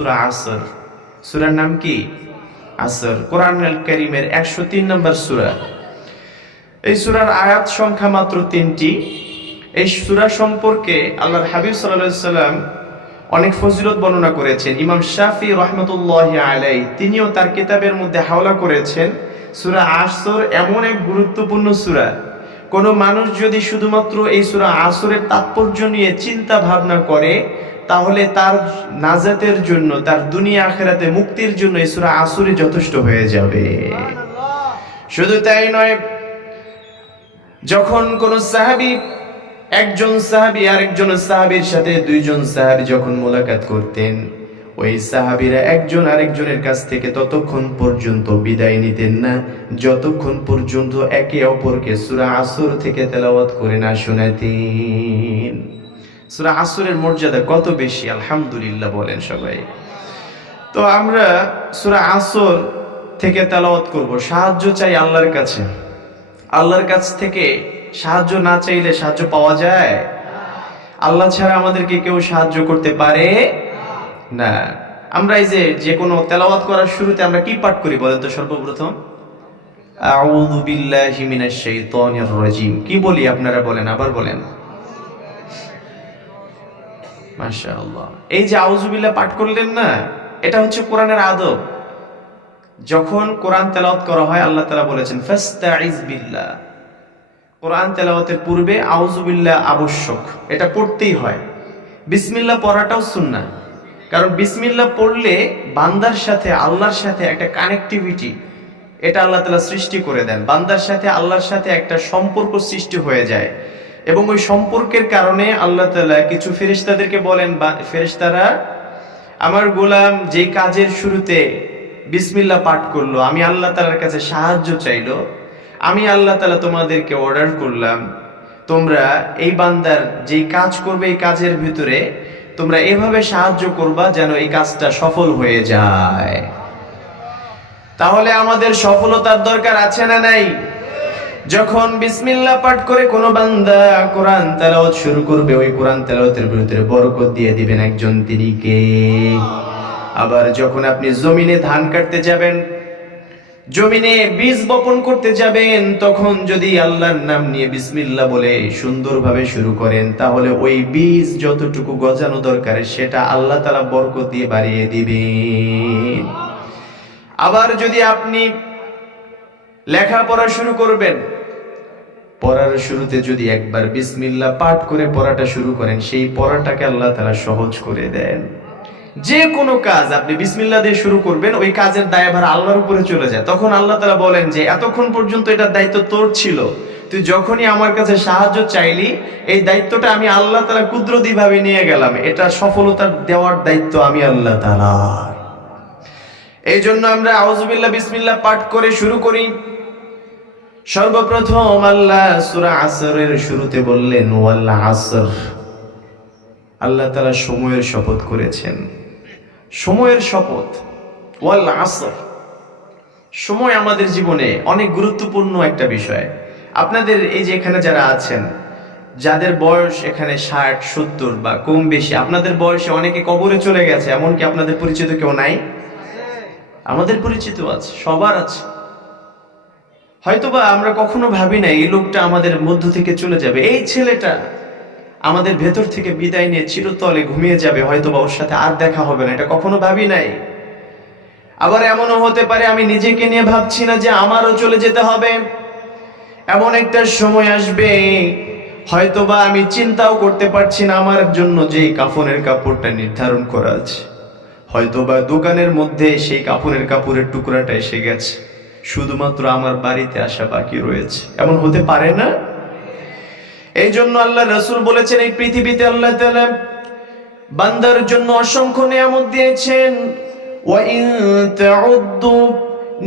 সূরা আসর। সূরার নাম কি? আসর। কোরআনুল কারীমের 103 নম্বর সূরা। এই সূরার আয়াত সংখ্যা মাত্র 3টি। এই সূরা সম্পর্কে আল্লাহর হাবিব সাল্লাল্লাহু আলাইহি সাল্লাম অনেক ফজিলত বর্ণনা করেছেন। ইমাম শাফি রাহমাতুল্লাহি আলাইহি তিনিও তার কিতাবের মধ্যে হাওলা করেছেন, সূরা আসর এমন এক গুরুত্বপূর্ণ সূরা, কোন মানুষ যদি শুধুমাত্র এই সূরা আসরের তাৎপর্য নিয়ে চিন্তা ভাবনা করে তাহলে তার নাজাতের জন্য, তার দুনিয়া আখিরাতে মুক্তির জন্য এই সূরা আসরই যথেষ্ট হয়ে যাবে। শুধু তাই নয়, যখন কোন সাহাবী, একজন সাহাবী আরেকজন সাহাবীর সাথে দুইজন সাহাবী যখন মোলাকাত করতেন, ওই সাহাবীরা একজন আরেকজনের কাছ থেকে ততক্ষণ পর্যন্ত বিদায় নিতেন না যতক্ষণ পর্যন্ত একে অপরকে সূরা আসর থেকে তেলাওয়াত করে না শোনাতেন। সূরা আসরের মর্যাদা কত বেশি, আলহামদুলিল্লাহ বলেন সবাই। তো আমরা সূরা আসর থেকে তেলাওয়াত করব, সাহায্য চাই আল্লাহর কাছে। আল্লাহর কাছ থেকে সাহায্য না চাইলে সাহায্য পাওয়া যায়? আল্লাহ ছাড়া আমাদেরকে কেউ সাহায্য করতে পারে না। আমরা এই যে কোনো তেলাওয়াত করার শুরুতে আমরা কি পাঠ করি বলেন তো? সর্বপ্রথম আউযু বিল্লাহি মিনাশ শাইতানির রাজিম। কি বলি আপনারা বলেন, আবার বলেন। মাশাআল্লাহ। এই যে আউযু বিল্লাহ পাঠ করলেন না, এটা হচ্ছে কোরআনের আদব। যখন কোরআন তেলাওয়াত করা হয় আল্লাহ তাআলা বলেছেন ফাস্তাইজ বিল্লাহ। কোরআন তেলাওয়াতের পূর্বে আউযু বিল্লাহ আবশ্যক, এটা পড়তেই হয়। বিসমিল্লাহ পড়াটাও সুন্নাহ, কারণ বিসমিল্লাহ পড়লে বান্দার সাথে আল্লাহর সাথে একটা কানেক্টিভিটি, এটা আল্লাহ তাআলা সৃষ্টি করে দেন। বান্দার সাথে আল্লাহর সাথে একটা সম্পর্ক সৃষ্টি হয়ে যায়, এবং ওই সম্পর্কের কারণে আল্লাহ তাআলা কিছু ফেরেশতাদেরকে বলেন, ফেরেশতারা আমার গোলাম যেই কাজের শুরুতে বিসমিল্লাহ পাঠ করলো, আমি আল্লাহ তাআলার কাছে সাহায্য চাইলো, আমি আল্লাহ তাআলা তোমাদেরকে অর্ডার করলাম তোমরা এই বান্দার যেই কাজ করবে এই কাজের ভিতরে তোমরা এভাবে সাহায্য করবা যেন এই কাজটা সফল হয়ে যায়। তাহলে আমাদের সফলতার দরকার আছে না নাই? যখন বিসমিল্লাহ পাঠ করে কোন বান্দা কোরআন তেলাওয়াত শুরু করবে, ওই কোরআন তেলাওয়াতের ভিতরে বরকত দিয়ে দিবেন একজন, তিনি কে? আবার যখন আপনি জমিনে ধান কাটতে যাবেন, জমিনে বীজ বপন করতে যাবেন, তখন যদি আল্লাহর নাম নিয়ে বিসমিল্লাহ বলে সুন্দরভাবে শুরু করেন, তাহলে ওই বীজ যতটুকু গজানো দরকার সেটা আল্লাহ তাআলা বরকত দিয়ে বাড়িয়ে দিবেন। আবার যদি আপনি লেখাপড়া শুরু করবেন, পড়ার শুরুতে যদি একবার বিসমিল্লাহ পাঠ করে পড়াটা শুরু করেন, সেই পড়াটাকে আল্লাহ তাআলা সহজ করে দেন। যে কোনো কাজ আপনি বিসমিল্লাহ দিয়ে শুরু করবেন, ওই কাজের দায়ভার আল্লাহর উপরে চলে যায়। তখন আল্লাহ তাআলা বলেন যে এতক্ষণ পর্যন্ত এটার দায়িত্ব তোর ছিল, তুই যখনই আমার কাছে সাহায্য চাইলি এই দায়িত্বটা আমি আল্লাহ তাআলা কুদরতি ভাবে নিয়ে গেলাম, এটা সফলতা দেওয়ার দায়িত্ব আমি আল্লাহ তাআলা। এই জন্য আমরা আউযু বিল্লাহ বিসমিল্লাহ পাঠ করে শুরু করি। সর্বপ্রথম আল্লাহ সূরা আসরের শুরুতে বললেন ওয়াল আসর। আল্লাহ তাআলা সময়ের শপথ করেছেন, সময়ের শপথ, ওয়াল আসর। সময় আমাদের জীবনে অনেক গুরুত্বপূর্ণ একটা বিষয়। আপনাদের এই যে এখানে যারা আছেন, যাদের বয়স এখানে 60-70 বা কম বেশি, আপনাদের বয়সে অনেকে কবরে চলে গেছে, এমনকি আপনাদের পরিচিত কেউ নাই? আমাদের পরিচিত আছে, সবার আছে। হয়তোবা আমরা কখনো ভাবি না এই লোকটা আমাদের মধ্য থেকে চলে যাবে, এই ছেলেটা আমাদের ভেতর থেকে বিদায় নিয়ে চিরতলে ঘুমিয়ে যাবে, হয়তোবা ওর সাথে আর দেখা হবে না, এটা কখনো ভাবি নাই। আবার এমনও হতে পারে আমি নিজেকে নিয়ে ভাবছি না যে আমারও চলে যেতে হবে, এমন একটা সময় আসবে হয়তোবা আমি চিন্তাও করতে পারছি না আমার জন্য যে কাফনের কাপড়টা নির্ধারণ করা আছে, হয়তোবা দোকানের মধ্যে সেই কাফনের কাপড়ের টুকরাটা এসে গেছে, শুধুমাত্র আমার বাড়িতে আসা বাকি রয়েছে। এমন হতে পারে না? এই জন্য আল্লাহ রাসূল বলেছেন এই পৃথিবীতে আল্লাহ তাআলা বান্দার জন্য অসংখ্য নিয়ামত দিয়েছেন। ওয়া ইন তাউদ্দু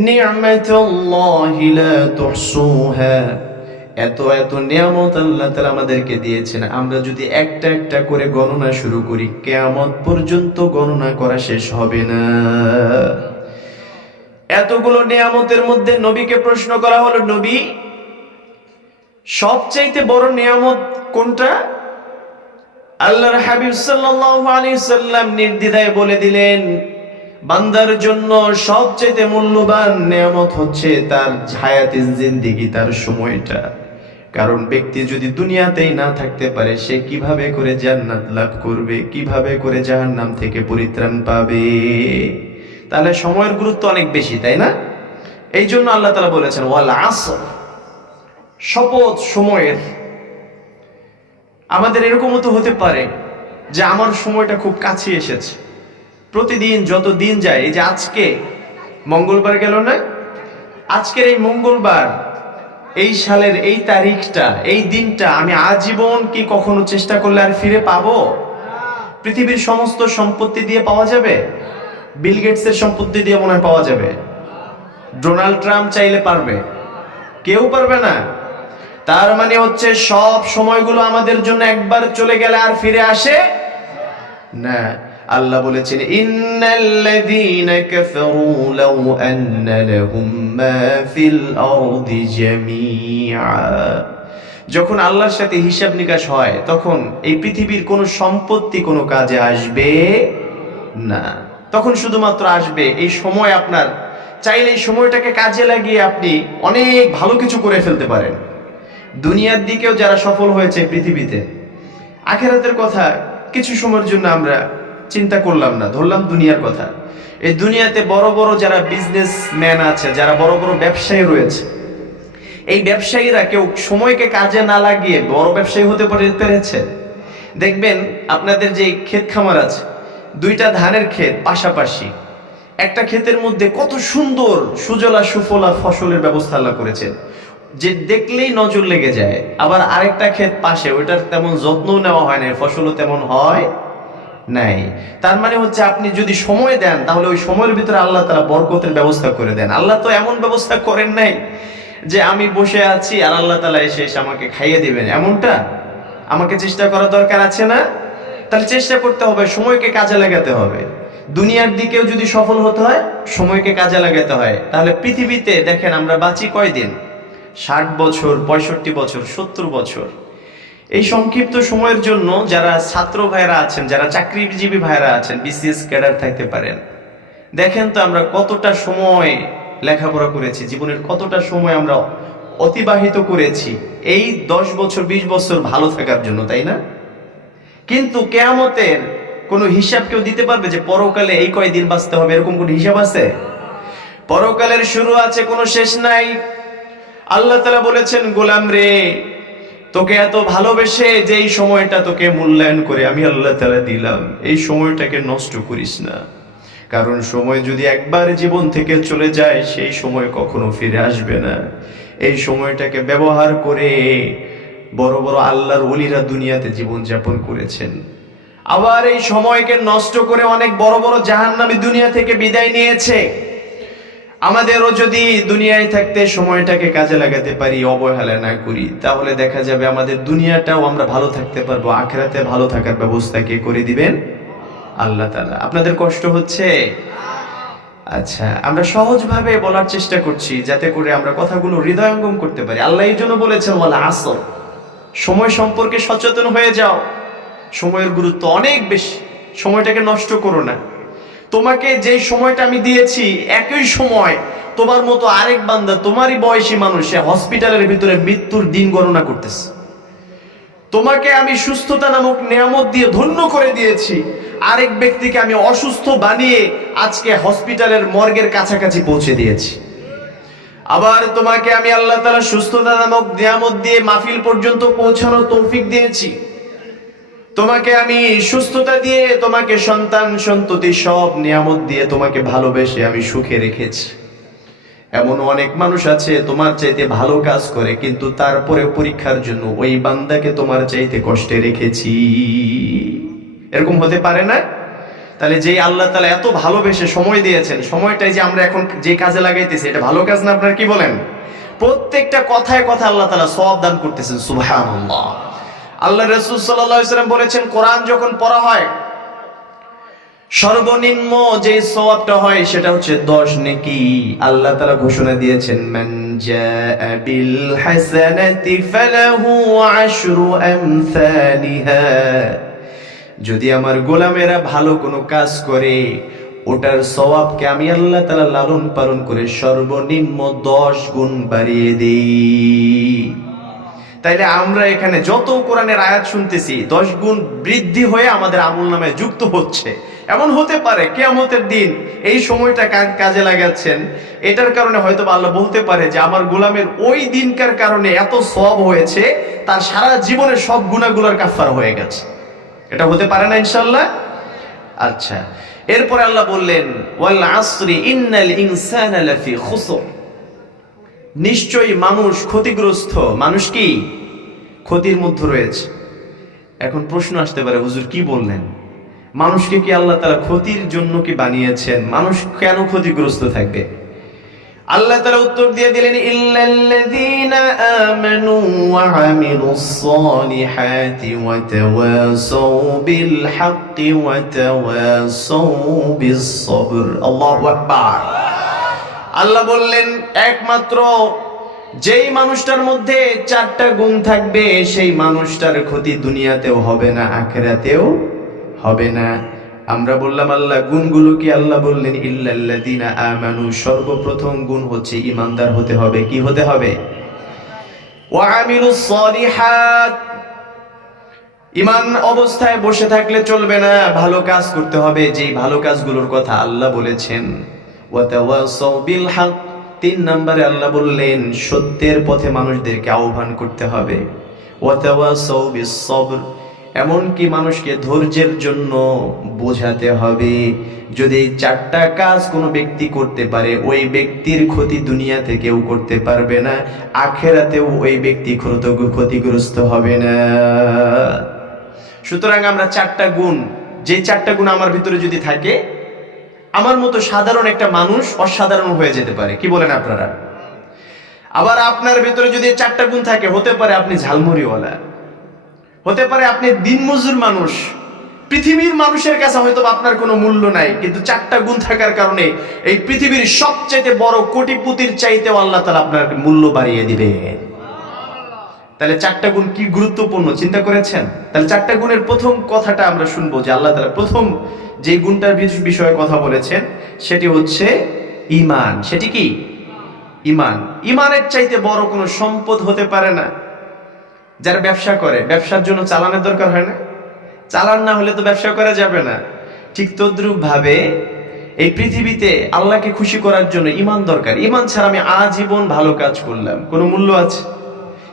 নি'মাতাল্লাহি লা তুহসুহা। এত এত নিয়ামত আল্লাহ তাআলা আমাদেরকে দিয়েছেন, আমরা যদি একটা একটা করে গণনা শুরু করি কিয়ামত পর্যন্ত গণনা করা শেষ হবে না। এতগুলো নিয়ামতের মধ্যে নবীকে প্রশ্ন করা হলো, নবী সবচাইতে বড় নিয়ামত কোনটা? আল্লাহর হাবিব সাল্লাল্লাহু আলাইহি সাল্লাম নির্দ্বিধায় বলে দিলেন, বান্দার জন্য সবচেয়ে মূল্যবান নিয়ামত হচ্ছে তার হায়াতে জিন্দেগি, তার সময়টা। কারণ ব্যক্তি যদি দুনিয়াতেই না থাকতে পারে, সে কিভাবে করে জান্নাত লাভ করবে, কিভাবে করে জাহান্নাম থেকে পরিত্রাণ পাবে? তাহলে সময়ের গুরুত্ব অনেক বেশি, তাই না? এই জন্য আল্লাহ তাআলা বলেছেন ওয়াল আসর, শপথ সময়ের। আমাদের এরকমও তো হতে পারে যে আমার সময়টা খুব কাছে এসেছে, প্রতিদিন যত দিন যায়, এই যে আজকে মঙ্গলবার গেল না, আজকের এই মঙ্গলবার, এই সালের এই তারিখটা, এই দিনটা আমি আজীবন কি কখনো চেষ্টা করলে আর ফিরে পাবো? পৃথিবীর সমস্ত সম্পত্তি দিয়ে পাওয়া যাবে? বিল গেটসের সম্পত্তি দিয়ে মনে হয় পাওয়া যাবে? ডোনাল্ড ট্রাম্প চাইলে পারবে? কেউ পারবে না। তার মানে হচ্ছে সব সময়গুলো আমাদের জন্য একবার চলে গেলে আর ফিরে আসে না। আল্লাহ বলেছেন ইন্নাল্লাযীনা কাফারু লাউ আন্না লাহুম মা ফিল আরদি জামিআ। যখন আল্লাহর সাথে হিসাব নিকাশ হয়, তখন এই পৃথিবীর কোনো সম্পত্তি কোনো কাজে আসবে না। তখন শুধুমাত্র আসবে এই সময়। আপনার চাইলে এই সময়টাকে কাজে লাগিয়ে আপনি অনেক ভালো কিছু করে ফেলতে পারেন। দুনিয়ার দিকেও যারা সফল হয়েছে পৃথিবীতে, আখিরাতের কথা কিছু সময়ের জন্য আমরা চিন্তা করলাম না, ধরলাম দুনিয়ার কথা। এই দুনিয়াতে বড় বড় যারা বিজনেসম্যান আছে, যারা বড় বড় ব্যবসায়ী রয়েছে, এই ব্যবসায়ীরা কেউ সময়কে কাজে না লাগিয়ে বড় ব্যবসায়ী হতে পেরেছে? দেখবেন আপনাদের যে ক্ষেত খামার আছে, দুইটা ধানের ক্ষেত পাশাপাশি, একটা ক্ষেতের মধ্যে কত সুন্দর সুজলা সুফলা ফসলের ব্যবস্থা আল্লাহ করেছেন, যে দেখলেই নজর লেগে যায়। আবার আরেকটা ক্ষেত পাশে, ওইটার তেমন যত্ন নেওয়া হয় না, ফসলও তেমন হয় নাই। তার মানে হচ্ছে আপনি যদি সময় দেন, তাহলে ওই সময়ের ভিতরে আল্লাহ তাআলা বরকতের ব্যবস্থা করে দেন। আল্লাহ তো এমন ব্যবস্থা করেন নাই যে আমি বসে আছি আর আল্লাহ তাআলা এসে আমাকে খাইয়ে দিবেন, এমনটা। আমাকে চেষ্টা করার দরকার আছে না? তাহলে চেষ্টা করতে হবে, সময়কে কাজে লাগাতে হবে। দুনিয়ার দিকেও যদি সফল হতে হয়, সময়কে কাজে লাগাতে হয়। তাহলে পৃথিবীতে দেখেন আমরা বাঁচি কয়দিন? 60 বছর, 65 বছর, 70 বছর। এই সংক্ষিপ্ত সময়ের জন্য যারা ছাত্র ভাইরা আছেন, যারা চাকরিজীবী ভাইরা আছেন, বিসিএস ক্যাডার থাকতে পারেন, দেখেন তো আমরা কতটা সময় লেখাপড়া করেছি, জীবনের কতটা সময় আমরা অতিবাহিত করেছি এই 10 বছর 20 বছর ভালো থাকার জন্য, তাই না? কিন্তু কিয়ামতের কোনো হিসাব কেউ দিতে পারবে যে পরকালে এই কয়দিন বাঁচতে হবে? এরকম কোনো হিসাব আছে? পরকালের শুরু আছে, কোনো শেষ নাই। আল্লাহ তাআলা বলেছেন, গোলাম রে, তোকে এত ভালোবেসে যেই সময়টা তোকে মূল্যায়ন করে আমি আল্লাহ তাআলা দিলাম, এই সময়টাকে নষ্ট করিস না। কারণ সময় যদি একবার জীবন থেকে চলে যায়, সেই সময় কখনো ফিরে আসবে না। এই সময়টাকে ব্যবহার করে বড় বড় আল্লাহর ওলিরা দুনিয়াতে জীবন যাপন করেছেন। আবার এই সময়কে নষ্ট করে অনেক বড় বড় জাহান্নামী দুনিয়া থেকে বিদায় নিয়েছে। আমাদেরও যদি দুনিয়ায় থাকতে সময়টাকে কাজে লাগাতে পারি, অবহেলা না করি, তাহলে দেখা যাবে আমাদের দুনিয়াটাও আমরা ভালো থাকতে পারবো, আখিরাতে ভালো থাকার ব্যবস্থা কে করে দিবেন? আল্লাহ তাআলা। আপনাদের কষ্ট হচ্ছে? আচ্ছা, আমরা সহজভাবে বলার চেষ্টা করছি যাতে করে আমরা কথাগুলো হৃদয়ঙ্গম করতে পারি। আল্লাহ এই জন্য বলেছেন ওয়াল আসর, সময় সম্পর্কে সচেতন হয়ে যাও। সময়ের গুরুত্ব অনেক বেশি, সময়টাকে নষ্ট করো না। তোমাকে যে সময়টা আমি দিয়েছি, একই সময় তোমার মতো আরেক বান্দা, তোমারই বয়সী মানুষ, হসপিটালের ভিতরে মৃত্যুর দিন গণনা করতেছে। তোমাকে আমি সুস্থতা নামক নিয়ামত দিয়ে ধন্য করে দিয়েছি, আরেক ব্যক্তিকে আমি অসুস্থ বানিয়ে আজকে হসপিটালের মর্গের কাছাকাছি পৌঁছে দিয়েছি। আবার তোমাকে আমি আল্লাহ তাআলা সুস্থতা নামক নিয়ামত দিয়ে মাহফিল পর্যন্ত পৌঁছানোর তৌফিক দিয়েছি। তোমাকে আমি সুস্থতা দিয়ে, তোমাকে সন্তান সন্ততি সব নিয়ামত দিয়ে, তোমাকে ভালোবেসে আমি সুখে রেখেছি। এমন অনেক মানুষ আছে তোমার চাইতে ভালো কাজ করে, কিন্তু তারপরে পরীক্ষার জন্য ওই বান্দাকে তোমার চাইতে কষ্টে রেখেছি। এরকম হতে পারে না? তাহলে যেই আল্লাহ তাআলা এত ভালোবেসে সময় দিয়েছেন, সময়টাই যে আমরা এখন যে কাজে লাগাইতেছি, এটা ভালো কাজ না? আপনারা কি বলেন? প্রত্যেকটা কথায় কথা আল্লাহ তাআলা সওয়াব দান করতেছেন। সুবহানাল্লাহ। আল্লাহ রাসূল সাল্লাল্লাহু আলাইহি ওয়াসাল্লাম বলেছেন, কোরআন যখন পড়া হয়, সর্বনিম্ন যে সওয়াবটা হয় সেটা হচ্ছে 10 নেকি। আল্লাহ তাআলা ঘোষণা দিয়েছেন, মান জাআ বিল হাসানাতি ফালাহু 10 আমসালিহা। যদি আমার গোলামেরা ভালো কোনো কাজ করে ওটার সওয়াবকে আমি আল্লাহ তাআলা লালন পালন করে সর্বনিম্ন 10 গুণ বাড়িয়ে দেই। তাইলে আমরা এখানে যত কোরআনের আয়াত শুনতেছি 10 গুণ বৃদ্ধি হয়ে আমাদের আমলনামায় যুক্ত হচ্ছে। এমন হতে পারে কিয়ামতের দিন এই সময়টা কাজে লাগাচ্ছেন, এটার কারণে হয়তো আল্লাহ বলতে পারে যে আমার গোলামের ওই দিনকার কারণে এত সওয়াব হয়েছে, তার সারা জীবনের সব গুনাহগুলোর কাফারা হয়ে গেছে। এটা হতে পারে না ইনশাআল্লাহ? আচ্ছা, এরপরে আল্লাহ বললেন ওয়াল আসরি ইন্নাল ইনসানা লাফি খুসর, নিশ্চয়ই মানুষ ক্ষতিগ্রস্ত। মানুষ কি ক্ষতির মধ্যে রয়েছে। এখন প্রশ্ন আসতে পারে, হুজুর কি বললেন? মানুষকে কি আল্লাহ তাআলা ক্ষতির জন্য কি বানিয়েছেন? মানুষ কেন ক্ষতিগ্রস্ত থাকবে? আল্লাহ তাআলা উত্তর দিয়ে দিলেন ইল্লাল্লাযীনা আমানু ওয়া আমিলুস সালিহাতি ওয়া তাওয়াসাউ বিল হাক্কি ওয়া তাওয়াসাউ বিস সবর। আল্লাহু আকবার। আল্লাহ বললেন একমাত্র যেই মানুষটার মধ্যে 4টা গুণ থাকবে সেই মানুষটার ক্ষতি দুনিয়াতেও হবে না, আখিরাতেও হবে না। আমরা বললাম আল্লাহ গুণগুলো কি? আল্লাহ বললেন ইল্লাল্লাযীনা আমানু, সর্বপ্রথম গুণ হচ্ছে ঈমানদার হতে হবে। কি হতে হবে? ওয়া আমিলুস সালিহাত, ঈমান অবস্থায় বসে থাকলে চলবে না, ভালো কাজ করতে হবে। যেই ভালো কাজগুলোর কথা আল্লাহ বলেছেন। ওয়া তাওয়াসাউ বিল হক, 3 নম্বরে আল্লাহ বললেন সত্যের পথে মানুষদেরকে আহ্বান করতে হবে। ওয়া তাওয়াসাউ বিস সবর, এমনকি মানুষকে ধৈর্যের জন্য বোঝাতে হবে। যদি 4টা কাজ কোনো ব্যক্তি করতে পারে, ওই ব্যক্তির ক্ষতি দুনিয়াতে কেউ করতে পারবে না, আখিরাতেও ওই ব্যক্তি ক্ষতিগ্রস্ত হবে না। সুতরাং আমরা 4টা গুণ, যে 4টা গুণ আমার ভিতরে যদি থাকে, আমার মতো সাধারণ একটা মানুষ অসাধারণ হয়ে যেতে পারে। কি বলেন আপনারা? আবার আপনার ভিতরে যদি 4টা গুণ থাকে, হতে পারে আপনি ঝালমুড়িওয়ালা, হতে পারে আপনি দিনমজুর মানুষ, পৃথিবীর মানুষের কাছে হয়তো আপনার কোনো মূল্য নাই, কিন্তু 4টা গুণ থাকার কারণে এই পৃথিবীর সবচাইতে বড় কোটিপতির চাইতেও আল্লাহ তাআলা আপনার মূল্য বাড়িয়ে দিবে। তাহলে 4টা গুণ কি গুরুত্বপূর্ণ চিন্তা করেছেন? তাহলে 4টা গুণের প্রথম কথাটা আমরা শুনবো যে আল্লাহ তাআলা প্রথম যে গুণটার বিষয়ে কথা বলেছেন সেটি হচ্ছে ঈমান। সেটি কি? ঈমান। ঈমানের চাইতে বড় কোনো সম্পদ হতে পারে না। যারা ব্যবসা করে, ব্যবসার জন্য চালানের দরকার হয় না? চালান না হলে তো ব্যবসা করা যাবে না। ঠিক তদ্রূপ ভাবে এই পৃথিবীতে আল্লাহকে খুশি করার জন্য ঈমান দরকার। ঈমান ছাড়া আমি আজীবন ভালো কাজ করলাম, কোনো মূল্য আছে?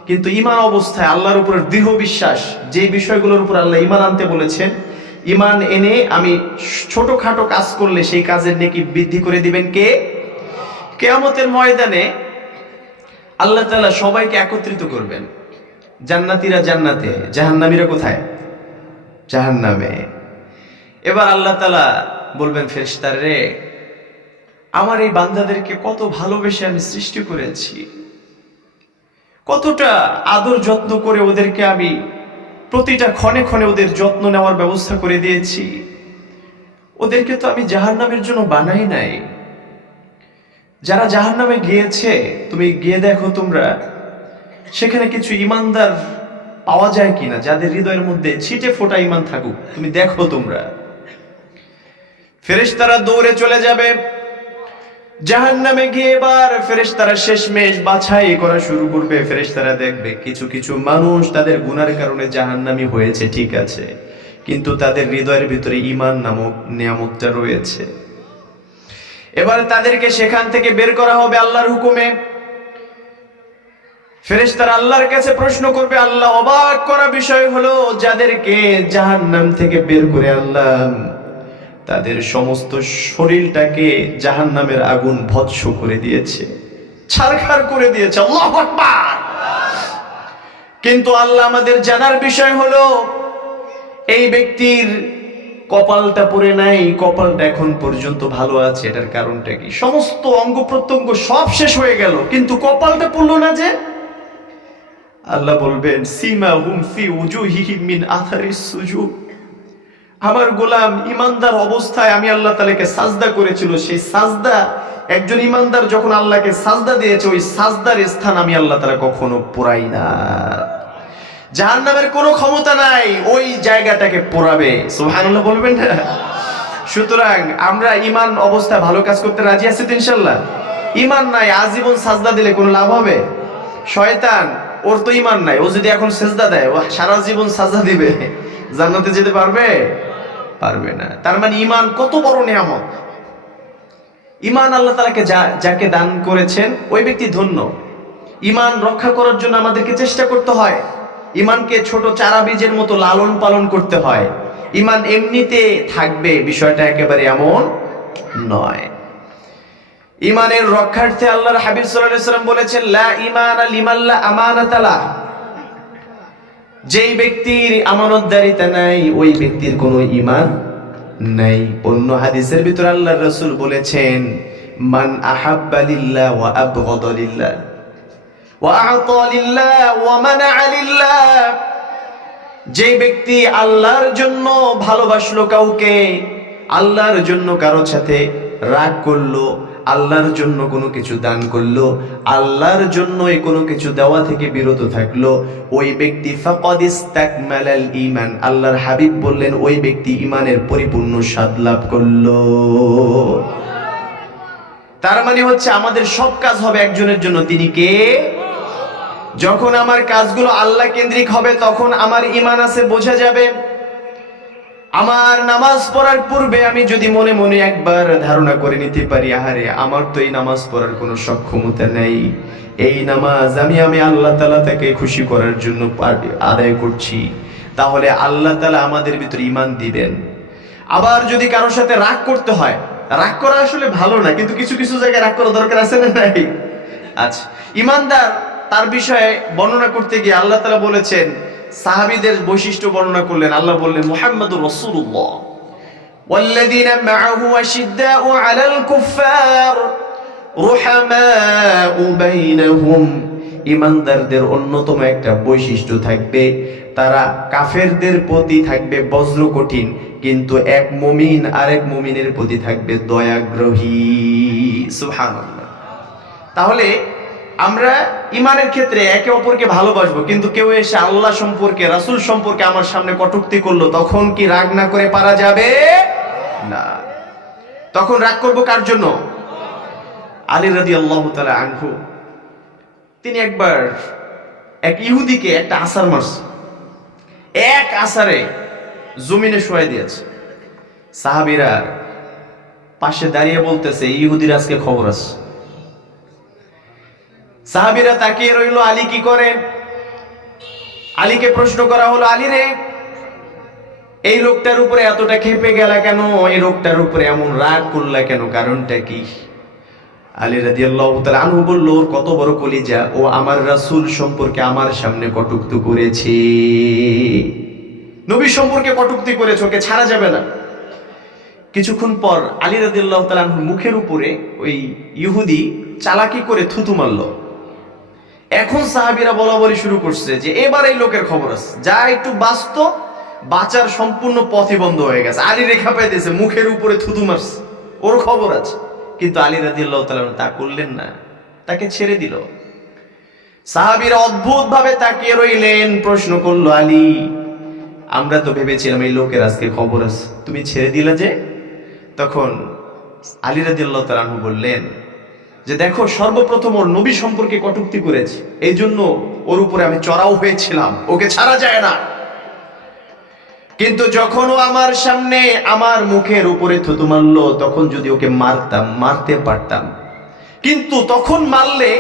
কিন্তু ঈমান অবস্থায় আল্লাহর উপর দৃঢ় বিশ্বাস, যে বিষয়গুলোর উপর আল্লাহ ঈমান আনতে বলেছেন, ঈমান এনে আমি ছোটখাটো কাজ করলে সেই কাজের নেকি বৃদ্ধি করে দিবেন কে? কিয়ামতের ময়দানে আল্লাহ তাআলা সবাইকে একত্রিত করবেন। জান্নাতীরা জান্নাতে, জাহান্নামীরা কোথায়? জাহান্নামে। এবার আল্লাহ তাআলা বলবেন ফেরেশতারে, আমার এই বান্দাদেরকে কত ভালোবেসে আমি সৃষ্টি করেছি, কতটা আদর যত্ন করে ওদেরকে আমি প্রতিটা ক্ষণে ক্ষণে ওদের যত্ন নেওয়ার ব্যবস্থা করে দিয়েছি। ওদেরকে তো আমি জাহান্নামের জন্য বানাই নাই। যারা জাহান্নামে গিয়েছে, তুমি গিয়ে দেখো তোমরা সেখানে কিছু ঈমানদার পাওয়া যায় কিনা, যাদের হৃদয়ের মধ্যে ছিটে ফোটা ঈমান থাকুক, তুমি দেখো তোমরা। ফেরেশতারা দৌড়ে চলে যাবে জাহান্নামে গিয়ে। এবার ফেরেশতারা শেষমেশ বাছাই করা শুরু করবে। ফেরেশতারা দেখবে কিছু কিছু মানুষ তাদের গুনার কারণে জাহান্নামী হয়েছে, ঠিক আছে, কিন্তু তাদের হৃদয়ের ভিতরে ঈমান নামক নিয়ামতটা রয়েছে। এবার তাদেরকে সেখান থেকে বের করা হবে আল্লাহর হুকুমে। ফেরেশতারা আল্লাহর কাছে প্রশ্ন করবে। আল্লাহ অবাক করা বিষয় হলো, যাদেরকে জাহান্নাম থেকে বের করে আনলাম তাদের সমস্ত শরীরটাকে জাহান্নামের আগুন ভস্ম করে দিয়েছে, ছারখার করে দিয়েছে। আল্লাহু আকবার। কিন্তু আল্লাহ আমাদের জানার বিষয় হলো, এই ব্যক্তির কপালটা পড়ে নাই, কপালটা এখন পর্যন্ত ভালো আছে। এটার কারণটা কি? সমস্ত অঙ্গ প্রত্যঙ্গ সব শেষ হয়ে গেল, কিন্তু কপালটা পড়লো না যে। আল্লাহ বলবেন সীমাহুম ফি উজুহিহিম মিন আথারিস সুজুদ, আমার গোলাম ঈমানদার অবস্থায় আমি আল্লাহ তাআলাকে সাজদা করেছিল, সেই সাজদা, একজন ঈমানদার যখন আল্লাহকে সাজদা দিয়েছে, ওই সাজদার স্থান আমি আল্লাহ তাআলা কখনো পোড়াই না। জাহান্নামের কোনো ক্ষমতা নাই ওই জায়গাটাকে পোড়াবে। সুবহানাল্লাহ বলবেন না? সুতরাং আমরা ইমান অবস্থায় ভালো কাজ করতে রাজি আছি তো ইনশাআল্লাহ? ইমান নাই আজীবন সাজদা দিলে কোনো লাভ হবে? শয়তান, ওর তো ইমান নাই, ও যদি এখন সেজদা দেয় ও সারা জীবন সাজদা দিবে, জান্নাতে যেতে পারবে? পারবে না। তার মানে ইমান কত বড় নিয়ামত। ইমান আল্লাহ তাআলাকে যাকে দান করেছেন ওই ব্যক্তি ধন্য। ইমান রক্ষা করার জন্য আমাদেরকে চেষ্টা করতে হয়। ইমানকে ছোট চারা বীজের মতো লালন পালন করতে হয়। ইমান এমনিতে থাকবে বিষয়টা একেবারে এমন নয়। ইমানের রক্ষার্থে আল্লাহর হাবিব সাল্লাল্লাহু আলাইহি ওয়াসাল্লাম বলেছেন, লা ঈমানা লিমান লা আমানাতা লাহ। যেই ব্যক্তির আমানতদারিতা নাই ওই ব্যক্তির কোনো ঈমান নাই। অন্য হাদিসের ভিতর আল্লাহর রাসূল বলেছেন, মান আহাব্বা লিল্লাহ ওয়া আবগাদা লিল্লাহ ওয়া আ'তা লিল্লাহ ওয়া মানা'a লিল্লাহ। যে ব্যক্তি আল্লাহর জন্য ভালোবাসলো কাউকে, আল্লাহর জন্য কারোর সাথে রাগ করলো, আল্লাহর জন্য কোনো কিছু দান করলো, আল্লাহর জন্য কোনো কিছু দেওয়া থেকে বিরত থাকলো, ওই ব্যক্তি ফাকাদ ইসতাকমালাল ঈমান। আল্লাহর হাবিব বললেন ওই ব্যক্তি ঈমানের পরিপূর্ণ স্বাদ লাভ করলো। তার মানে হচ্ছে আমাদের সব কাজ হবে একজনের জন্য, তিনি কে? যখন আমার কাজগুলো আল্লাহ কেন্দ্রিক হবে তখন আমার ঈমান আছে বোঝা যাবে। আমার নামাজ পড়ার পূর্বে আমি যদি মনে মনে একবার ধারণা করে নিতে পারি, আহারে আমার তো এই নামাজ পড়ার কোনো সক্ষমতা নেই, এই নামাজ আমি আল্লাহ তাআলা তাকে খুশি করার জন্য আদায় করছি, তাহলে আল্লাহ তাআলা আমাদের ভিতরে ঈমান দিবেন। আবার যদি কারোর সাথে রাগ করতে হয়, রাগ করা আসলে ভালো না, কিন্তু কিছু কিছু জায়গায় রাগ করা দরকার আছে না নাই? আচ্ছা, ঈমানদার তার বিষয়ে বর্ণনা করতে গিয়ে আল্লাহ তাআলা বলেছেন, সাহাবীদের বৈশিষ্ট্য বর্ণনা করলেন। আল্লাহ বললেন, মুহাম্মাদুর রাসূলুল্লাহ ওয়াল্লাযীনা মাআহু আশিদ্দাউ আলাল কুফফার রুহামাউ বাইনাহুম। ঈমানদারদের অন্যতম একটা বৈশিষ্ট্য থাকবে, তারা কাফেরদের প্রতি থাকবে বজ্র কঠিন, কিন্তু এক মুমিন আরেক মুমিনের প্রতি থাকবে দয়াগ্রহী। সুবহানাল্লাহ। তাহলে আমরা ইমানের ক্ষেত্রে একে অপরকে ভালোবাসবো, কিন্তু কেউ এসে আল্লাহ সম্পর্কে, রাসূল সম্পর্কে আমার সামনে কটূক্তি করলো, তখন কি রাগ না করে পারা যাবে না? তখন রাগ করব কার জন্য? আলী রাদিয়াল্লাহু তাআলা আনহু, তিনি একবার এক ইহুদিকে একটা আছাড় মারছে, এক আছাড়ে জমিনে শুয়াই দিয়েছে। সাহাবীরা পাশে দাঁড়িয়ে বলতেছে, ইহুদির আজকে খবর আছে। সাহাবীরা তাকিয়ে রইল, আলী কি করেন? আলীকে প্রশ্ন করা হলো, আলী রে, এই লোকটার উপরে এতটা ক্ষেপে গেলা কেন? এই লোকটার উপরে এমন রাগ করলা কেন? কারণটা কি? আলী রাদিয়াল্লাহু তাআলা আনহু বলল, ওর কত বড় কলিজা, ও আমার রাসূল সম্পর্কে আমার সামনে কটূক্তি করেছে, নবী সম্পর্কে কটূক্তি করেছে, ওকে ছাড়া যাবে না। কিছুক্ষণ পর আলী রাদিয়াল্লাহু তাআলা আনহুর মুখের উপরে ওই ইহুদি চালাকি করে থুতু মারলো। এখন সাহাবীরা বলাবলি শুরু করছে যে এবার এই লোকের খবর আছে, যা একটু বাঁচতো, বাঁচার সম্পূর্ণ পথই বন্ধ হয়ে গেছে। আলী রেখা পাইতেছে, মুখের উপরে থুতু মারছে, ওর খবর আছে। কিন্তু আলী রাদিয়াল্লাহু তাআলা তা করলেন না, তাকে ছেড়ে দিল। সাহাবীরা অদ্ভুত ভাবে তাকিয়ে রইলেন, প্রশ্ন করলো, আলী, আমরা তো ভেবেছিলাম এই লোকের আজকে খবর আছে, তুমি ছেড়ে দিলে যে? তখন আলী রাদিয়াল্লাহু তাআলা আনহু বললেন যে, দেখো, সর্বপ্রথম ওর নবী সম্পর্কে কটূক্তি করেছে, এই জন্য ওর উপরে আমি চড়াও হয়েছিলাম, ওকে ছাড়া যায় না। কিন্তু যখন ও আমার সামনে আমার মুখের উপরে থুতু মারলো, তখন যদি ওকে মারতাম, মারতে পারতাম, কিন্তু তখন মারলে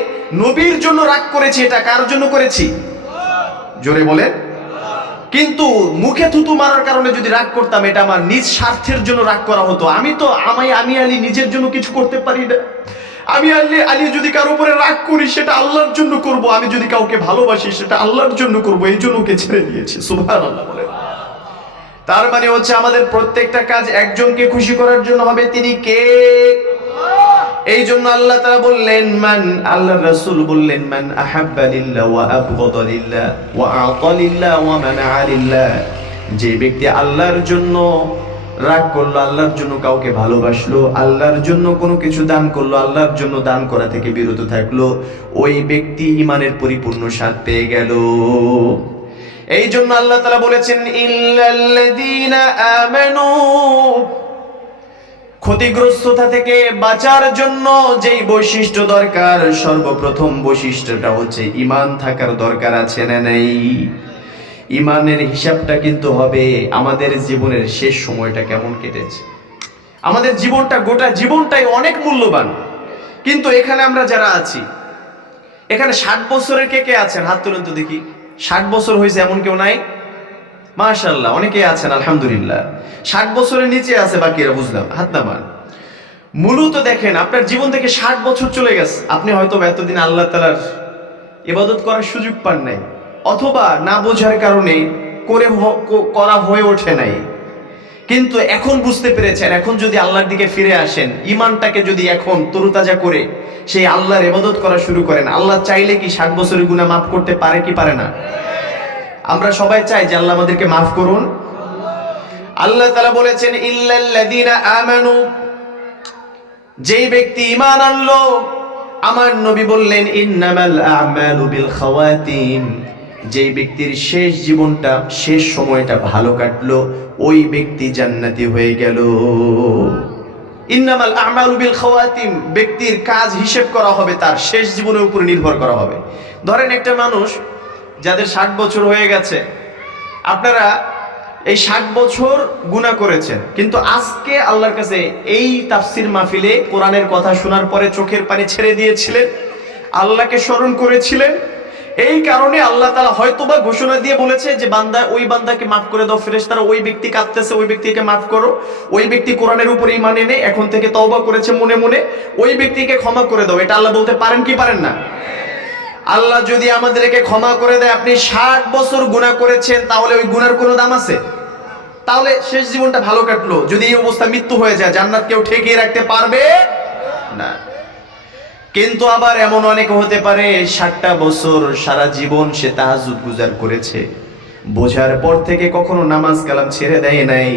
নবীর জন্য রাগ করেছি, এটা কার জন্য করেছি? জোরে বলেন। কিন্তু মুখে থুতু মারার কারণে যদি রাগ করতাম, এটা আমার নিজ স্বার্থের জন্য রাগ করা হতো। আমি আলী নিজের জন্য কিছু করতে পারি না। আমি আলী যদি কারোর উপরে রাগ করি সেটা আল্লাহর জন্য করব, আমি যদি কাউকে ভালোবাসি সেটা আল্লাহর জন্য করব, এই জন্য ওকে ছেড়ে দিয়েছি। সুবহানাল্লাহ বলে। তার মানে হচ্ছে আমাদের প্রত্যেকটা কাজ একজনকে খুশি করার জন্য হবে, তিনি কে? এই জন্য আল্লাহ তাআলা বললেন, আল্লাহর রাসূল বললেন, মান আহাব্বা লিল্লাহ ওয়া আবগাদা লিল্লাহ ওয়া আ'তা লিল্লাহ ওয়া মানা'a লিল্লাহ। যে ব্যক্তি আল্লাহর জন্য রাগ করলো, আল্লাহর জন্য কাউকে ভালোবাসলো, আল্লাহর জন্য কোনো কিছু দান করলো, আল্লাহর জন্য দান করা থেকে বিরত থাকলো, ওই ব্যক্তি ঈমানের পরিপূর্ণ স্বাদ পেয়ে গেল। এই জন্য আল্লাহ তাআলা বলেছেন ইল্লাল্লাযীনা আমানু, ক্ষতিগ্রস্ততা থেকে বাঁচার জন্য যেই বৈশিষ্ট্য দরকার, সর্বপ্রথম বৈশিষ্ট্যটা হচ্ছে ঈমান থাকার দরকার আছে না নাই? ঈমানের হিসাবটা কিন্তু হবে আমাদের জীবনের শেষ সময়টা কেমন কেটেছে। আমাদের জীবনটা, গোটা জীবনটাই অনেক মূল্যবান, কিন্তু এখানে আমরা যারা আছি, এখানে 60 বছরের কে কে আছেন? হাত তুলেন তো দেখি। 60 বছর হয়েছে এমন কেউ নাই? মাশাআল্লাহ, অনেকেই আছেন আলহামদুলিল্লাহ। 60 বছরের নিচে আছে বাকিরা, বুঝলাম, হাত নামান। মূলত দেখেন আপনার জীবন থেকে 60 বছর চলে গেছে, আপনি হয়তো এতদিন আল্লাহ তাআলার ইবাদত করার সুযোগ পান নাই, অথবা না বোঝার কারণে করা হয়ে ওঠে নাই, কিন্তু এখন বুঝতে পেরেছেন। এখন যদি আল্লাহর দিকে ফিরে আসেন, ঈমানটাকে যদি এখন তরুতাজা করে সেই আল্লাহর ইবাদত করা শুরু করেন, আল্লাহ চাইলে কি 60 বছরের গুনাহ মাফ করতে পারে কি পারে না? আমরা সবাই চাই যে আল্লাহ আমাদেরকে মাফ করুন। আল্লাহ তাআলা বলেছেন ইল্লাল্লাযীনা আমানু, যেই ব্যক্তি ঈমান আনলো, আমার নবী বললেন ইন্নামাল আ'মালু বিল খাওয়াতিম, যেই ব্যক্তির শেষ জীবনটা, শেষ সময়টা ভালো কাটলো, ওই ব্যক্তি জান্নাতি হয়ে গেল। ইন্নামাল আ'মালু বিল খাওয়াতিম, ব্যক্তির কাজ হিসেব করা হবে তার শেষ জীবনের উপর নির্ভর করা হবে। ধরেন একটা মানুষ যাদের 60 বছর হয়ে গেছে, আপনারা এই 60 বছর গুনাহ করেছেন, কিন্তু আজকে আল্লাহর কাছে এই তাফসীর মাহফিলে কোরআনের কথা শোনার পরে চোখের পানি ছেড়ে দিয়েছিলেন, আল্লাহকে স্মরণ করেছিলেন, এই কারণে আল্লাহ তাআলা হয়তোবা ঘোষণা দিয়ে বলেছে যে বান্দা, ওই বান্দাকে মাফ করে দাও, ফেরেশতারা ওই ব্যক্তি কাঁদতেছে, ওই ব্যক্তিকে মাফ করো, ওই ব্যক্তি কোরআনের উপর ঈমান এনে এখন থেকে তওবা করেছে মনে মনে, ওই ব্যক্তিকে ক্ষমা করে দাও। এটা আল্লাহ বলতে পারেন কি পারেন না? আল্লাহ যদি আমাদেরকে ক্ষমা করে দেয়, আপনি 60 বছর গুনাহ করেছেন, তাহলে ওই গুনার কোনো দাম আছে? তাহলে শেষ জীবনটা ভালো কাটলো, যদি এই অবস্থা মৃত্যু হয়ে যায়, জান্নাত কেউ ঠেকিয়ে রাখতে পারবে না। কিন্তু আবার এমন অনেক হতে পারে 60টা বছর সারা জীবন সে তাহাজ্জুদ গুজার করেছে, বোঝার পর থেকে কখনো নামাজ কালাম ছেড়ে দেয় নাই,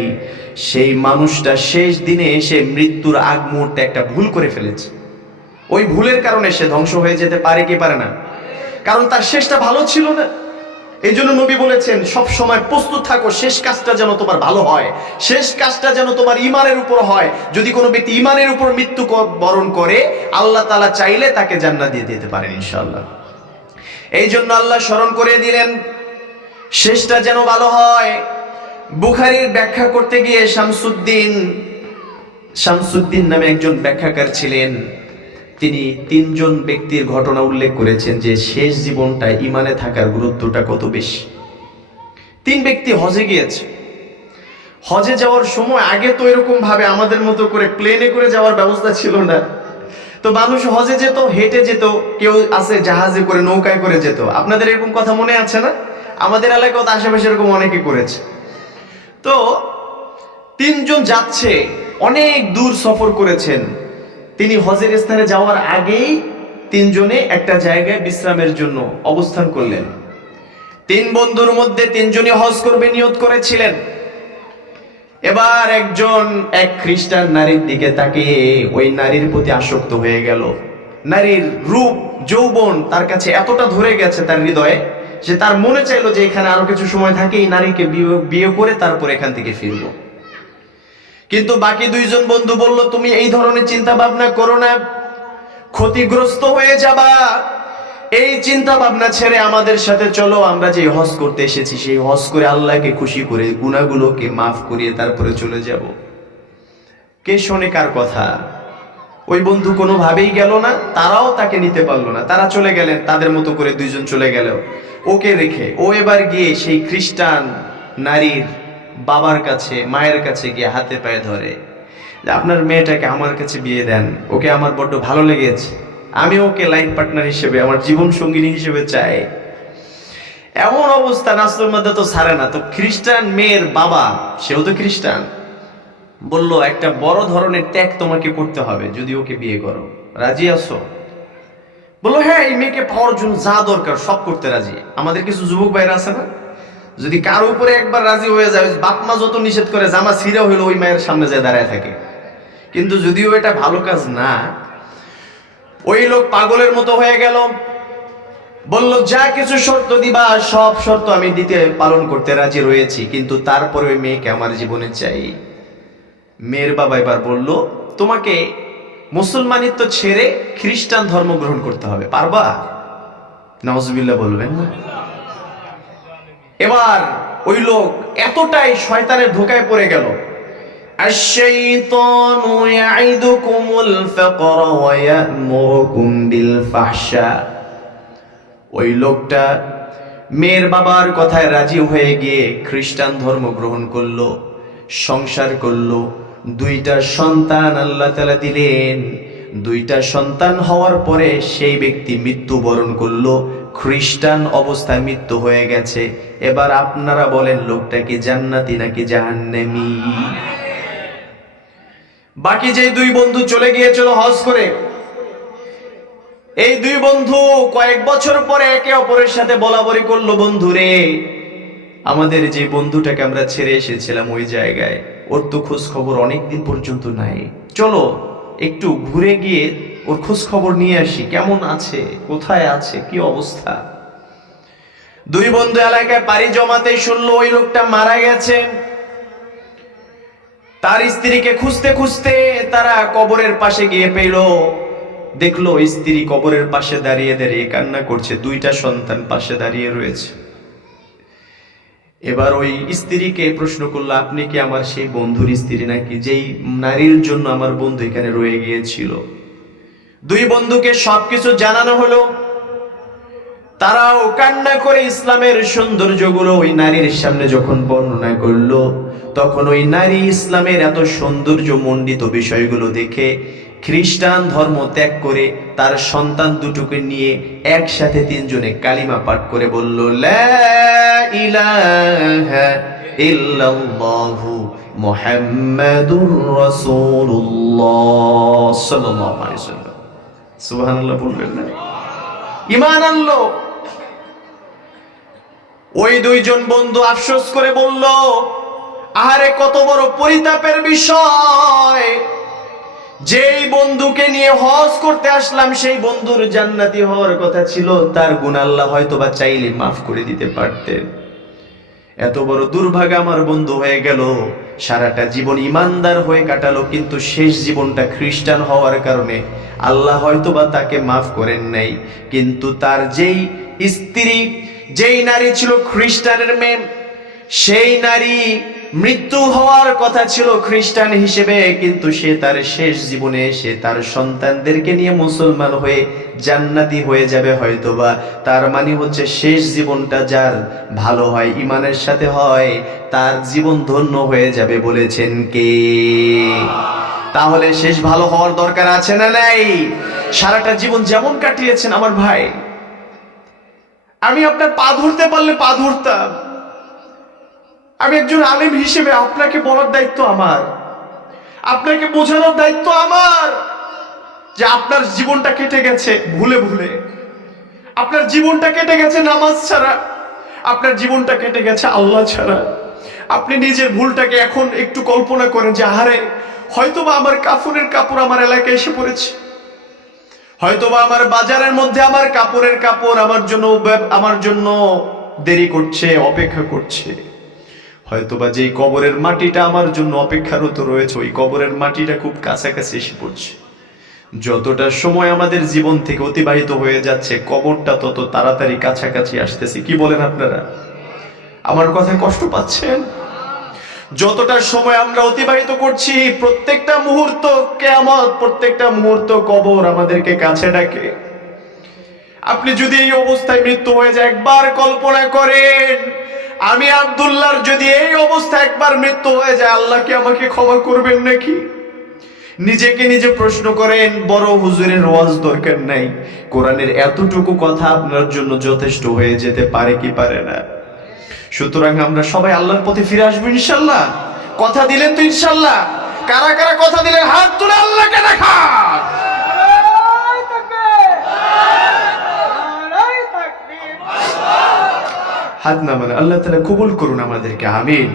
সেই মানুষটা শেষ দিনে এসে মৃত্যুর আগ মুহূর্তে একটা ভুল করে ফেলেছে। ওই ভুলের কারণে সে ধ্বংস হয়ে যেতে পারে কি পারে না? কারণ তার শেষটা ভালো ছিল না। এই জন্য নবী বলেছেন সব সময় প্রস্তুত থাকো, শেষ কাজটা যেন তোমার ভালো হয়, শেষ কাজটা যেন তোমার ঈমানের উপর হয়। যদি কোনো ব্যক্তি ঈমানের উপর মৃত্যু বরণ করে, আল্লাহ তাআলা চাইলে তাকে জান্নাত দিয়ে দিতে পারেন ইনশাআল্লাহ। এই জন্য আল্লাহ স্মরণ করে দিলেন শেষটা যেন ভালো হয়। বুখারীর ব্যাখ্যা করতে গিয়ে শামসুদ্দিন নামে একজন ব্যাখ্যাকার ছিলেন, তিনি 3 জন ব্যক্তির ঘটনা উল্লেখ করেছেন যে শেষ জীবনটা ঈমানে থাকার গুরুত্বটা কত বেশি। 3 ব্যক্তি হজে গিয়েছে। হজে যাওয়ার সময় আগে তো এরকম ভাবে আমাদের মতো করে প্লেনে করে যাওয়ার ব্যবস্থা ছিল না, তো মানুষ হজে যেত, হেঁটে যেত, কেউ আছে জাহাজে করে, নৌকায় করে যেত। আপনাদের এরকম কথা মনে আছে না? আমাদের এলাকায় তো আশেপাশে এরকম অনেকে করেছে। তো 3 জন যাচ্ছে, অনেক দূর সফর করেছেন। তিনি হজের স্থানে যাওয়ার আগেই 3 জনে একটা জায়গায় বিশ্রামের জন্য অবস্থান করলেন। 3 বন্ধুর মধ্যে 3 জনই হজ করবে নিয়ত করেছিলেন। এবার একজন এক খ্রিস্টান নারীর দিকে তাকিয়ে ওই নারীর প্রতি আসক্ত হয়ে গেল। নারীর রূপ যৌবন তার কাছে এতটা ধরে গেছে তার হৃদয়ে, যে তার মনে চাইলো যে এখানে আরো কিছু সময় থাকে, এই নারীকে বিয়ে করে তারপর এখান থেকে ফিরবো। কিন্তু বাকি 2 জন বন্ধু বলল, তুমি এই ধরনের চিন্তা ভাবনা করো না, ক্ষতিগ্রস্ত হয়ে যাবা। এই চিন্তা ভাবনা ছেড়ে আমাদের সাথে চলো, আমরা যে হজ করতে এসেছি সেই হজ করে আল্লাহকে খুশি করে গুনাহগুলোকে মাফ করিয়ে তারপরে চলে যাব। কে শোনে কার কথা? ওই বন্ধু কোনোভাবেই গেল না, তারাও তাকে নিতে পারলো না, তারা চলে গেলেন তাদের মতো করে। 2 জন চলে গেল, ওকে রেখে ও এবার গিয়ে সেই খ্রিস্টান নারীর বাবার কাছে, মায়ের কাছে গিয়ে হাতে পায়ে ধরে যে আপনার মেয়েটাকে আমার কাছে বিয়ে দেন, ওকে আমার বড্ড ভালো লেগেছে, আমি ওকে লাইফ পার্টনার হিসেবে, আমার জীবন সঙ্গিনী হিসেবে চাই। এমন অবস্থা নাসরুল মধ্যে তো ছাড়ে না। তো খ্রিস্টান মেয়ের বাবা, সেও তো খ্রিস্টান, বলল একটা বড় ধরনের ত্যাগ তোমাকে করতে হবে যদি ওকে বিয়ে করো, রাজি আছো? বললো হ্যাঁ, এই মেয়েকে পাওয়ার জন্য যা দরকার সব করতে রাজি। আমাদের কিছু যুবক ভাইরা আছে না, যদি কারো উপরে একবার রাজি হয়ে যায়, বাপ মা যত নিষেধ করে জামা ছিঁড়া হইলো ওই মায়ের সামনে যায় দাঁড়ায় থাকে। কিন্তু যদিও এটা ভালো কাজ না, ওই লোক পাগলের মতো হয়ে গেল। বলল যা কিছু শর্ত দিবা সব শর্ত আমি দিতে পালন করতে রাজি রয়েছি, কিন্তু তারপরে ওই মেয়েকে আমার জীবনে চাই। মেয়ের বাবা এবার বলল তোমাকে মুসলমানিত্ব ছেড়ে খ্রিস্টান ধর্ম গ্রহণ করতে হবে, পারবা? নাউজুবিল্লাহ বলবেন না। এবার ওই লোক এতটাই শয়তানের ধোঁকায় পড়ে গেল, আশ-শাইতানু ইয়াইদুকুমুল ফাকর ওয়া ইয়া'মুরুকুম বিল ফাহশা। ওই লোকটা মেয়ের বাবার কথায় রাজি হয়ে গিয়ে খ্রিস্টান ধর্ম গ্রহণ করলো, সংসার করলো, 2টা সন্তান আল্লাহ তাআলা দিলেন। 2টা সন্তান হওয়ার পরে সেই ব্যক্তি মৃত্যুবরণ করলো, খ্রিস্টান অবস্থায় মৃত্যু হয়ে গেছে। এবার আপনারা বলেন লোকটা কি জান্নাতি নাকি জাহান্নামী? বাকি যে 2 বন্ধু চলে গিয়েছিল হজ করে, এই 2 বন্ধু কয়েক বছর পরে একে অপরের সাথে বলাবলি করলো, বন্ধু রে, আমাদের যে বন্ধুটাকে আমরা ছেড়ে এসেছিলাম ওই জায়গায়, ওর তো খোঁজ খবর অনেকদিন পর্যন্ত নাই, চলো একটু ঘুরে গিয়ে ওর খোঁজ খবর নিয়ে আসি, কেমন আছে, কোথায় আছে, কি অবস্থা। 2 বন্ধু এলাকায় পাড়ি জমাতে শুনলো ওই লোকটা মারা গেছে। তার স্ত্রীকে খুঁজতে খুঁজতে তারা কবরের পাশে গিয়ে পেল, দেখলো স্ত্রী কবরের পাশে দাঁড়িয়ে দাঁড়িয়ে কান্না করছে, 2টা সন্তান পাশে দাঁড়িয়ে রয়েছে। এবার ওই স্ত্রীকে প্রশ্ন করলো, আপনি কি আমার সেই বন্ধুর স্ত্রী নাকি, যেই নারীর জন্য আমার বন্ধু এখানে রয়ে গিয়েছিল? 2 বন্ধুকে সবকিছু জানানো হলো। তারাও কান্না করে ইসলামের সৌন্দর্যগুলো ওই নারীর সামনে যখন বর্ণনা করলো, তখন ওই নারী ইসলামের এত সৌন্দর্য মণ্ডিত বিষয়গুলো দেখে খ্রিস্টান ধর্ম ত্যাগ করে তার সন্তান 2টোকে নিয়ে একসাথে 3 জনে কালিমা পাঠ করে বলল, লা ইলাহা ইল্লাল্লাহু মুহাম্মাদুর রাসূলুল্লাহ সাল্লাল্লাহু আলাইহি ওয়াসাল্লাম। সুবহানাল্লাহ বলবেন না? ঈমান আনলো। ওই 2 জন বন্ধু আফসোস করে বলল, আহারে কত বড় পরিতাপের বিষয়, যেই বন্ধুকে নিয়ে হজ করতে আসলাম সেই বন্ধুর জান্নাতি হওয়ার কথা ছিল, তার গুনাহ আল্লাহ হয়তো বা চাইলে মাফ করে দিতে পারতেন। এত বড় দুর্ভাগ্য আমার বন্ধু হয়ে গেল, সারাটা জীবন ইমানদার হয়ে কাটালো, কিন্তু শেষ জীবনটা খ্রিস্টান হওয়ার কারণে আল্লাহ হয়তো বা তাকে মাফ করেন নাই। কিন্তু তার যেই স্ত্রী, যেই নারী ছিল খ্রিস্টানের মেয়ে, সেই নারী মৃত্যু হওয়ার কথা ছিল খ্রিস্টান হিসেবে, কিন্তু সে তার শেষ জীবনে সে তার সন্তানদেরকে নিয়ে মুসলমান হয়ে জান্নাতি হয়ে যাবে হয়তোবা। তার মানে হচ্ছে শেষ জীবনটা যার ভালো হয়, ইমানের সাথে হয়, তার জীবন ধন্য হয়ে যাবে, বলেছেন কে? তাহলে শেষ ভালো হওয়ার দরকার আছে না নাই? সারাটা জীবন যেমন কাটিয়েছেন আমার ভাই, আমি আপনার পা ধরতে পারলে পা ধরতাম। আমি একজন আলেম হিসেবে আপনাকে বলার দায়িত্ব আমার, আপনাকে বোঝানোর দায়িত্ব আমার, যে আপনার জীবনটা কেটে গেছে ভুলে ভুলে, আপনার জীবনটা কেটে গেছে নামাজ ছাড়া, আপনার জীবনটা কেটে গেছে আল্লাহ ছাড়া। আপনি নিজের ভুলটাকে এখন একটু কল্পনা করেন যে আহারে হয়তোবা আমার কাফনের কাপড় আমার এলাকায় এসে পড়েছে, হয়তোবা আমার বাজারের মধ্যে আমার কাপড়ের কাপড় আমার জন্য দেরি করছে, অপেক্ষা করছে, হয়তোবা যেই কবরের মাটিটা আমার জন্য অপেক্ষারত রয়েছে ওই কবরের মাটিটা খুব কাছাকাছি এসে পড়ছে। যতটা সময় আমাদের জীবন থেকে অতিবাহিত হয়ে যাচ্ছে, কবরটা তত তাড়াতাড়ি কাছাকাছি আসতেছে। কি বলেন আপনারা? আমার কথায় কষ্ট পাচ্ছেন? যতটা সময় আমরা অতিবাহিত করছি, প্রত্যেকটা মুহূর্ত কিয়ামত, প্রত্যেকটা মুহূর্ত কবর আমাদেরকে কাছে ডাকে। আপনি যদি এই অবস্থায় মৃত্যু হয়ে যায়, একবার কল্পনা করেন, আমি আব্দুল্লাহর যদি এই অবস্থায় একবার মৃত্যু হয়ে যায়, আল্লাহ কি আমাকে ক্ষমা করবেন নাকি? নিজেকে নিজে প্রশ্ন করেন। বড় হুজুরের ওয়াজ দরকার নাই, কোরআনের এতটুকু কথা আপনার জন্য যথেষ্ট হয়ে যেতে পারে কি পারে না? সুতরাং আমরা সবাই আল্লাহর পথে ফিরে আসবো ইনশাআল্লাহ। কথা দিলেন তো ইনশাআল্লাহ? কারা কারা কথা দিলেন হাত তুলে আল্লাহকে দেখা। হাত না মানে আল্লাহ তাআলা কবুল করুন আমাদেরকে, আমিন।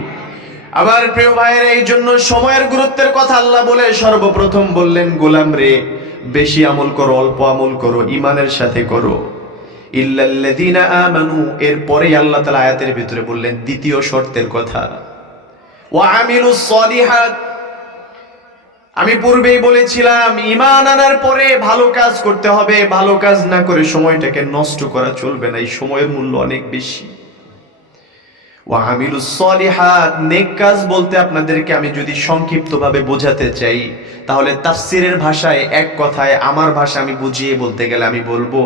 আমার প্রিয় ভাইয়ের, এই জন্য সময়ের গুরুত্বের কথা আল্লাহ বলে সর্বপ্রথম বললেন, গোলাম রে বেশি আমল করো, অল্প আমল করো, ইমানের সাথে করো। ইল্লাল্লাযীনা আমানু, এরপরে আল্লাহ তাআলা আয়াতের ভিতরে বললেন দ্বিতীয় শর্তের কথা, ওয়া আমিলুস সলিহাত। আমি পূর্বেই বলেছিলাম ঈমান আনার পরে ভালো কাজ করতে হবে, ভালো কাজ না করে সময়টাকে নষ্ট করা চলবে না, এই সময়ের মূল্য অনেক বেশি। ওয়া আমিলুস সলিহাত, নেক কাজ বলতে আপনাদেরকে আমি যদি সংক্ষিপ্তভাবে বোঝাতে চাই, তাহলে তাফসীরের ভাষায়, এক কথায় আমার ভাষা আমি বুঝিয়ে বলতে গেলে আমি বলবো,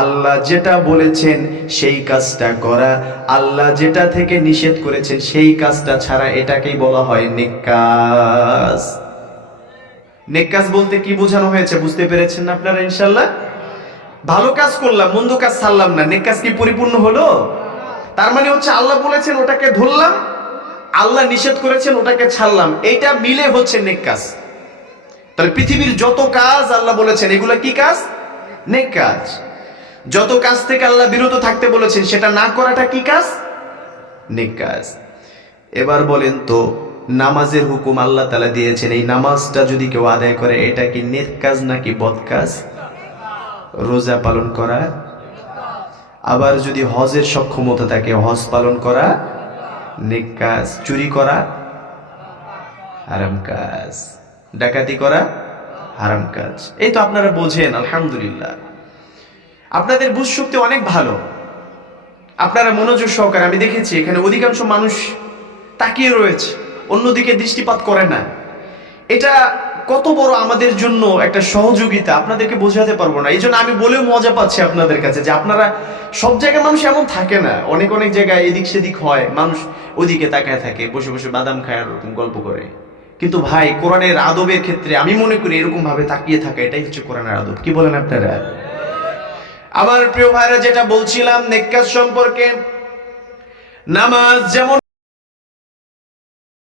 আল্লাহ যেটা বলেছেন সেই কাজটা করা, আল্লাহ যেটা থেকে নিষেধ করেছেন সেই কাজটা ছাড়া, এটাকেই বলা হয় নেক কাজ। নেক কাজ বলতে কি বোঝানো হয়েছে বুঝতে পেরেছেন না আপনারা ইনশাআল্লাহ? ভালো কাজ করলাম, মন্দ কাজ ছাড়লাম না, নেক কাজ কি পরিপূর্ণ হলো? তার মানে হচ্ছে আল্লাহ বলেছেন ওটাকে ধরলাম, আল্লাহ নিষেধ করেছেন ওটাকে ছাড়লাম, এটা মিলে হচ্ছে নেক কাজ। তাহলে পৃথিবীর যত কাজ আল্লাহ বলেছেন এগুলা কি কাজ? নেক কাজ। যত কাজ থেকে আল্লাহ বিরত থাকতে বলেছেন সেটা না করাটা কি কাজ? নেক কাজ। এবার বলেন তো, নামাজের হুকুম আল্লাহ তাআলা দিয়েছেন, এই নামাজটা যদি কেউ আদায় করে এটা কি নেক কাজ নাকি বদ কাজ? রোজা পালন করা, আবার যদি হজের সক্ষমতা থাকে হজ পালন করা নেক কাজ। চুরি করা হারাম কাজ, ডাকাতি করা হারাম কাজ। এই তো আপনারা বোঝেন, আলহামদুলিল্লাহ আপনাদের বুঝ শক্তি অনেক ভালো, আপনারা মনোযোগ সহকারে, আমি দেখেছি এখানে অধিকাংশ মানুষ তাকিয়ে রয়েছে, অন্যদিকে দৃষ্টিপাত করে না। এটা কত বড় আমাদের জন্য একটা সহযোগিতা, আপনাদেরকে বোঝাতে পারবো না। এই জন্য আমি বলেও মজা পাচ্ছি আপনাদের কাছে যে আপনারা, সব জায়গায় মানুষ এমন থাকে না, অনেক অনেক জায়গায় এদিক সেদিক হয়, মানুষ ওদিকে তাকায় থাকে, বসে বসে বাদাম খায় আর ওরকম গল্প করে। কিন্তু ভাই কোরআনের আদবের ক্ষেত্রে আমি মনে করি এরকম ভাবে তাকিয়ে থাকা, এটাই হচ্ছে কোরআনের আদব। কি বলেন আপনারা? আমার প্রিয় ভাইরা, যেটা বলছিলাম নেক কাজ সম্পর্কে, নামাজ যেমন